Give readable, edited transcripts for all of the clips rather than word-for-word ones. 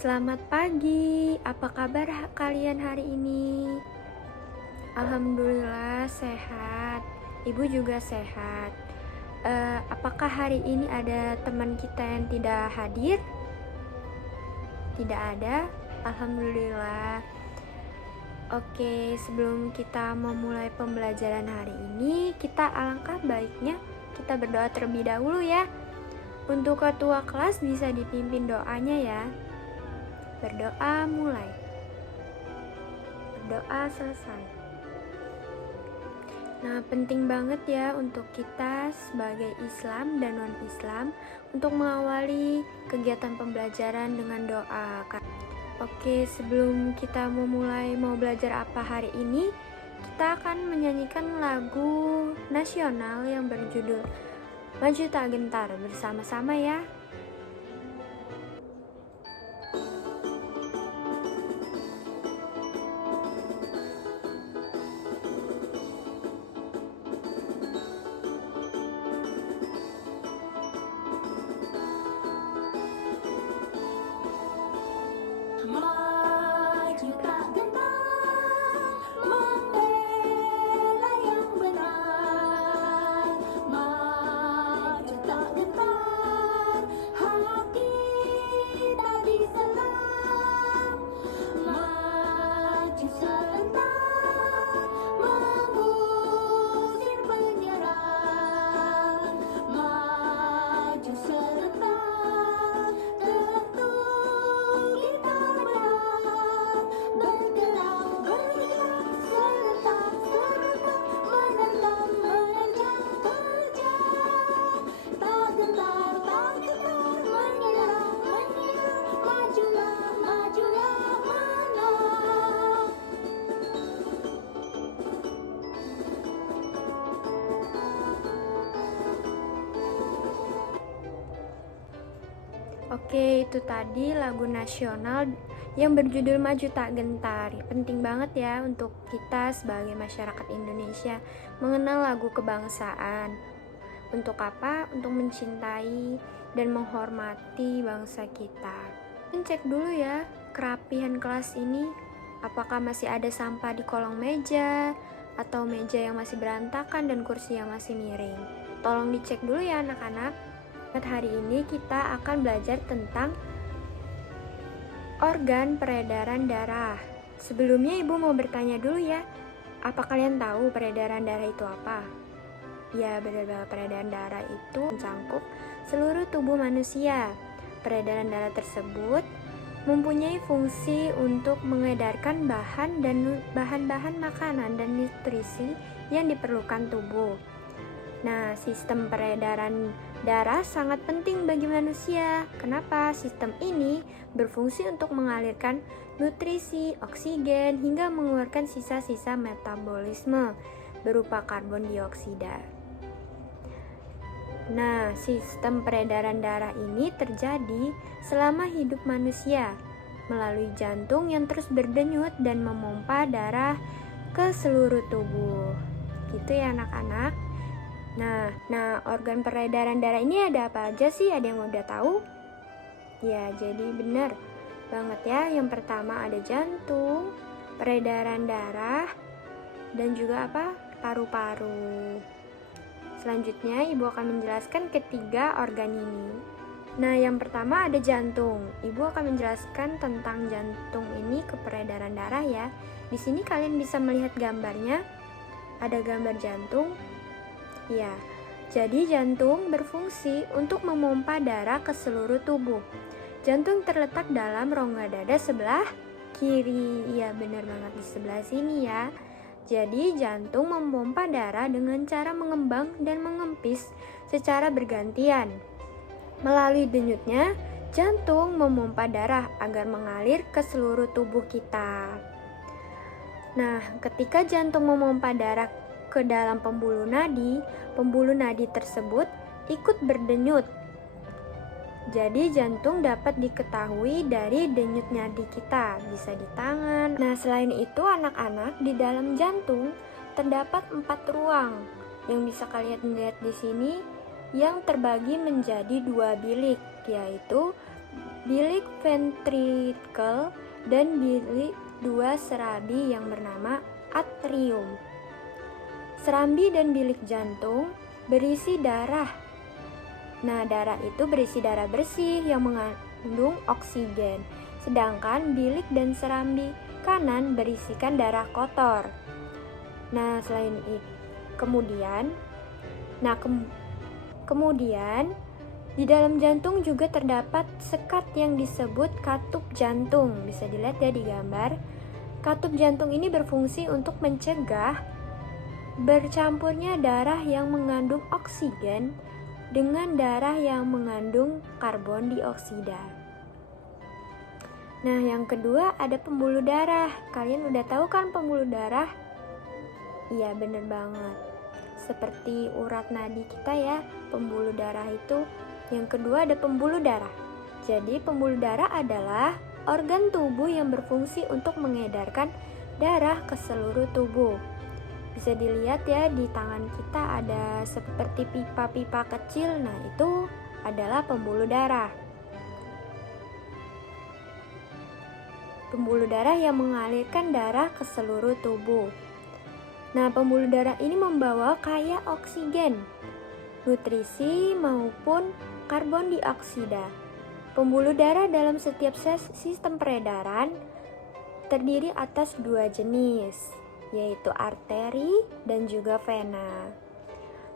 Selamat pagi, apa kabar kalian hari ini? Alhamdulillah sehat, ibu juga sehat. Apakah hari ini ada teman kita yang tidak hadir? Tidak ada? Alhamdulillah. Oke, sebelum kita memulai pembelajaran hari ini, kita alangkah baiknya kita berdoa terlebih dahulu ya. Untuk ketua kelas bisa dipimpin doanya ya. Berdoa mulai. Berdoa selesai. Nah, penting banget ya untuk kita sebagai Islam dan non-Islam untuk mengawali kegiatan pembelajaran dengan doa. Oke, sebelum kita memulai mau belajar apa hari ini, kita akan menyanyikan lagu nasional yang berjudul Maju Tak Gentar bersama-sama ya. Maju tak gentar, membela yang benar. Maju tak gentar, hati tak diselam. Maju serentak, mengusir penyerang. Maju serentak, tentu kita menang. Bergerak, bergerak, serentak, serentak, menentang, mengejar, kejar. Tak gentar, menyerang, menyerang, majulah, majulah, menang. Oke, itu tadi lagu nasional yang berjudul Maju Tak Gentar. Penting banget ya untuk kita sebagai masyarakat Indonesia mengenal lagu kebangsaan. Untuk apa? Untuk mencintai dan menghormati bangsa kita. Cek dulu ya kerapihan kelas ini. Apakah masih ada sampah di kolong meja, atau meja yang masih berantakan dan kursi yang masih miring. Tolong dicek dulu ya anak-anak. Hari ini kita akan belajar tentang organ peredaran darah. Sebelumnya ibu mau bertanya dulu ya, apa kalian tahu peredaran darah itu apa? Ya, benar banget, peredaran darah itu mencangkup seluruh tubuh manusia. Peredaran darah tersebut mempunyai fungsi untuk mengedarkan bahan-bahan makanan dan nutrisi yang diperlukan tubuh. Nah, sistem peredaran darah sangat penting bagi manusia. Kenapa? Sistem ini berfungsi untuk mengalirkan nutrisi, oksigen, hingga mengeluarkan sisa-sisa metabolisme berupa karbon dioksida. Nah, sistem peredaran darah ini terjadi selama hidup manusia melalui jantung yang terus berdenyut dan memompa darah ke seluruh tubuh. Gitu ya anak-anak. Nah, organ peredaran darah ini ada apa aja sih? Ada yang udah tahu? Ya, jadi benar banget ya. Yang pertama ada jantung, peredaran darah, dan juga apa? Paru-paru. Selanjutnya, ibu akan menjelaskan ketiga organ ini. Nah, yang pertama ada jantung. Ibu akan menjelaskan tentang jantung ini ke peredaran darah ya. Di sini kalian bisa melihat gambarnya. Ada gambar jantung. Ya, jadi jantung berfungsi untuk memompa darah ke seluruh tubuh. Jantung terletak dalam rongga dada sebelah kiri. Ya, benar banget di sebelah sini ya. Jadi jantung memompa darah dengan cara mengembang dan mengempis secara bergantian. Melalui denyutnya, jantung memompa darah agar mengalir ke seluruh tubuh kita. Nah, ketika jantung memompa darah ke dalam pembuluh nadi tersebut ikut berdenyut. Jadi jantung dapat diketahui dari denyut nadi kita, bisa di tangan. Nah, selain itu anak-anak, di dalam jantung terdapat 4 ruang yang bisa kalian lihat di sini yang terbagi menjadi 2 bilik, yaitu bilik ventrikel, dan bilik dua serabi yang bernama atrium. Serambi dan bilik jantung berisi darah. Nah, darah itu berisi darah bersih yang mengandung oksigen, sedangkan bilik dan serambi kanan berisikan darah kotor. Nah, selain itu, kemudian di dalam jantung juga terdapat sekat yang disebut katup jantung. Bisa dilihat ya di gambar. Katup jantung ini berfungsi untuk mencegah bercampurnya darah yang mengandung oksigen dengan darah yang mengandung karbon dioksida. Nah, yang kedua ada pembuluh darah. Kalian udah tahu kan pembuluh darah? Iya, bener banget. Seperti urat nadi kita ya, pembuluh darah itu. Yang kedua ada pembuluh darah. Jadi pembuluh darah adalah organ tubuh yang berfungsi untuk mengedarkan darah ke seluruh tubuh. Bisa dilihat ya di tangan kita ada seperti pipa-pipa kecil. Nah, itu adalah pembuluh darah. Pembuluh darah yang mengalirkan darah ke seluruh tubuh. Nah, pembuluh darah ini membawa kaya oksigen, nutrisi maupun karbon dioksida. Pembuluh darah dalam setiap sistem peredaran terdiri atas dua jenis, yaitu arteri dan juga vena.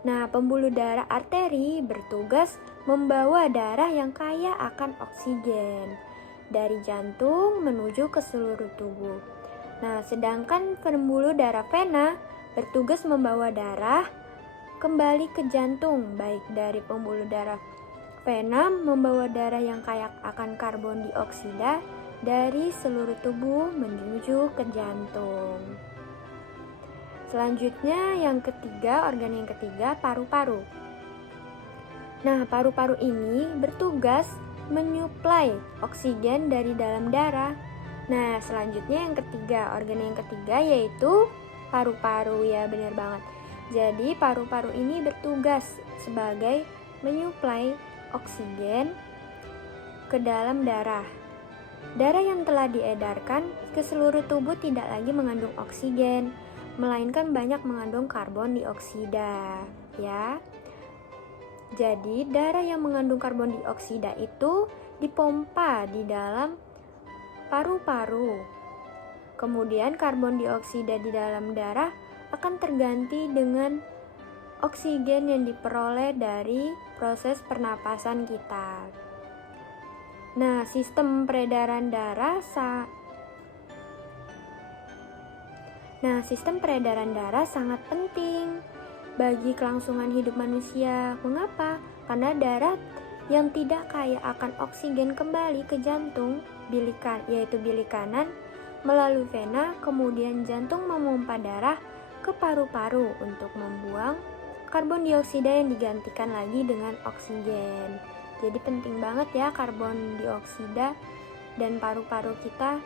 Nah, pembuluh darah arteri bertugas membawa darah yang kaya akan oksigen dari jantung menuju ke seluruh tubuh. Nah, sedangkan pembuluh darah vena bertugas membawa darah kembali ke jantung, baik dari pembuluh darah vena membawa darah yang kaya akan karbon dioksida dari seluruh tubuh menuju ke jantung. Selanjutnya organ yang ketiga, paru-paru. Nah, paru-paru ini bertugas menyuplai oksigen dari dalam darah. Nah, selanjutnya organ yang ketiga yaitu paru-paru, ya benar banget. Jadi paru-paru ini bertugas sebagai menyuplai oksigen ke dalam darah. Darah yang telah diedarkan ke seluruh tubuh tidak lagi mengandung oksigen, melainkan banyak mengandung karbon dioksida, ya. Jadi darah yang mengandung karbon dioksida itu dipompa di dalam paru-paru. Kemudian karbon dioksida di dalam darah akan terganti dengan oksigen yang diperoleh dari proses pernapasan kita. Nah, sistem peredaran darah sangat penting bagi kelangsungan hidup manusia. Mengapa? Karena darah yang tidak kaya akan oksigen kembali ke jantung, yaitu bilik kanan melalui vena, kemudian jantung memompa darah ke paru-paru untuk membuang karbon dioksida yang digantikan lagi dengan oksigen. Jadi penting banget ya karbon dioksida dan paru-paru kita.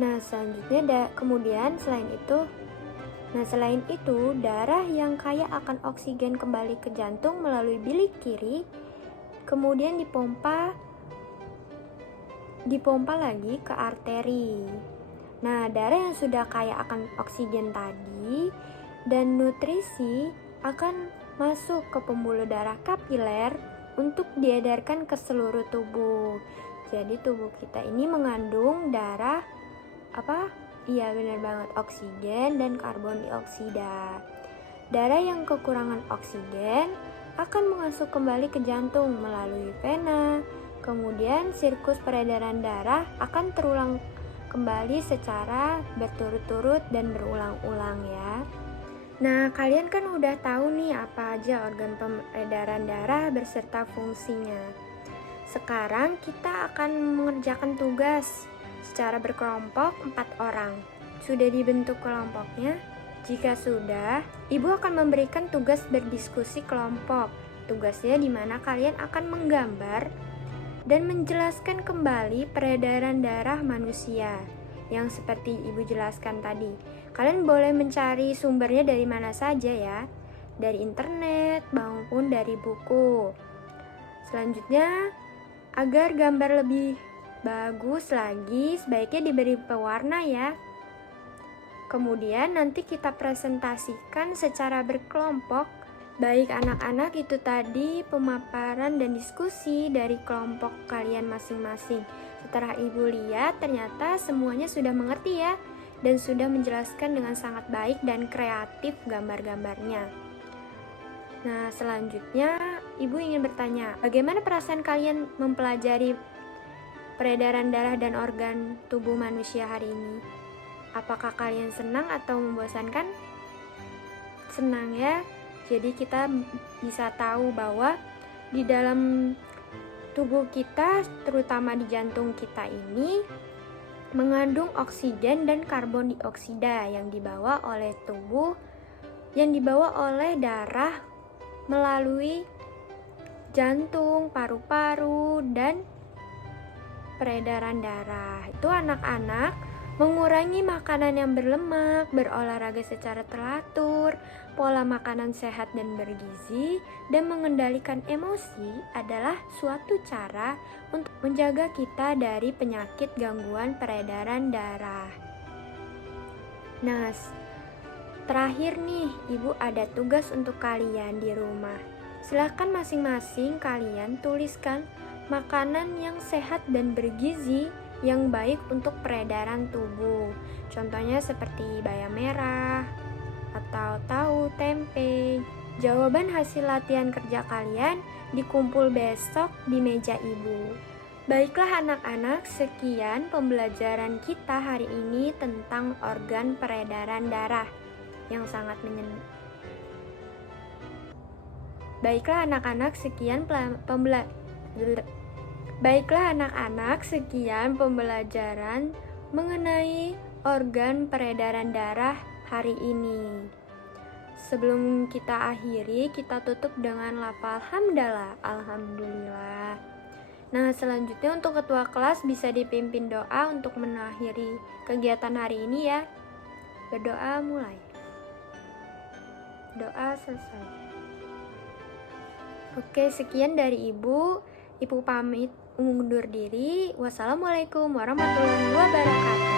Nah, selanjutnya selain itu darah yang kaya akan oksigen kembali ke jantung melalui bilik kiri, kemudian dipompa lagi ke arteri. Nah, darah yang sudah kaya akan oksigen tadi dan nutrisi akan masuk ke pembuluh darah kapiler untuk diedarkan ke seluruh tubuh. Jadi tubuh kita ini mengandung darah Iya benar banget, oksigen dan karbon dioksida. Darah yang kekurangan oksigen akan masuk kembali ke jantung melalui vena. Kemudian siklus peredaran darah akan terulang kembali secara berturut-turut dan berulang-ulang ya. Nah, kalian kan udah tahu nih apa aja organ peredaran darah beserta fungsinya. Sekarang kita akan mengerjakan tugas secara berkelompok 4 orang. Sudah dibentuk kelompoknya? Jika sudah, Ibu akan memberikan tugas berdiskusi kelompok. Tugasnya di mana kalian akan menggambar dan menjelaskan kembali peredaran darah manusia yang seperti Ibu jelaskan tadi. Kalian boleh mencari sumbernya dari mana saja ya, dari internet maupun dari buku. Selanjutnya, agar gambar lebih bagus lagi, sebaiknya diberi pewarna ya. Kemudian nanti kita presentasikan secara berkelompok, baik anak-anak itu tadi pemaparan dan diskusi dari kelompok kalian masing-masing. Setelah Ibu lihat, ternyata semuanya sudah mengerti ya, dan sudah menjelaskan dengan sangat baik dan kreatif gambar-gambarnya. Nah, selanjutnya Ibu ingin bertanya, bagaimana perasaan kalian mempelajari peredaran darah dan organ tubuh manusia hari ini? Apakah kalian senang atau membosankan? Senang ya. Jadi kita bisa tahu bahwa di dalam tubuh kita, terutama di jantung kita ini, mengandung oksigen dan karbon dioksida yang dibawa oleh tubuh, yang dibawa oleh darah melalui jantung, paru-paru, dan peredaran darah. Itu anak-anak mengurangi makanan yang berlemak, berolahraga secara teratur, pola makanan sehat dan bergizi, dan mengendalikan emosi adalah suatu cara untuk menjaga kita dari penyakit gangguan peredaran darah. Nah, terakhir nih, Ibu ada tugas untuk kalian di rumah. Silakan masing-masing kalian tuliskan makanan yang sehat dan bergizi yang baik untuk peredaran tubuh. Contohnya seperti bayam merah atau tahu, tempe. Jawaban hasil latihan kerja kalian dikumpul besok di meja Ibu. Baiklah anak-anak, sekian pembelajaran kita hari ini tentang organ peredaran darah yang sangat Baiklah anak-anak, sekian pembelajaran mengenai organ peredaran darah hari ini. Sebelum kita akhiri, kita tutup dengan lafal hamdalah, alhamdulillah. Nah, selanjutnya untuk ketua kelas bisa dipimpin doa untuk mengakhiri kegiatan hari ini ya. Berdoa mulai. Doa selesai. Oke, sekian dari Ibu. Ibu pamit undur diri. Wassalamualaikum warahmatullahi wabarakatuh.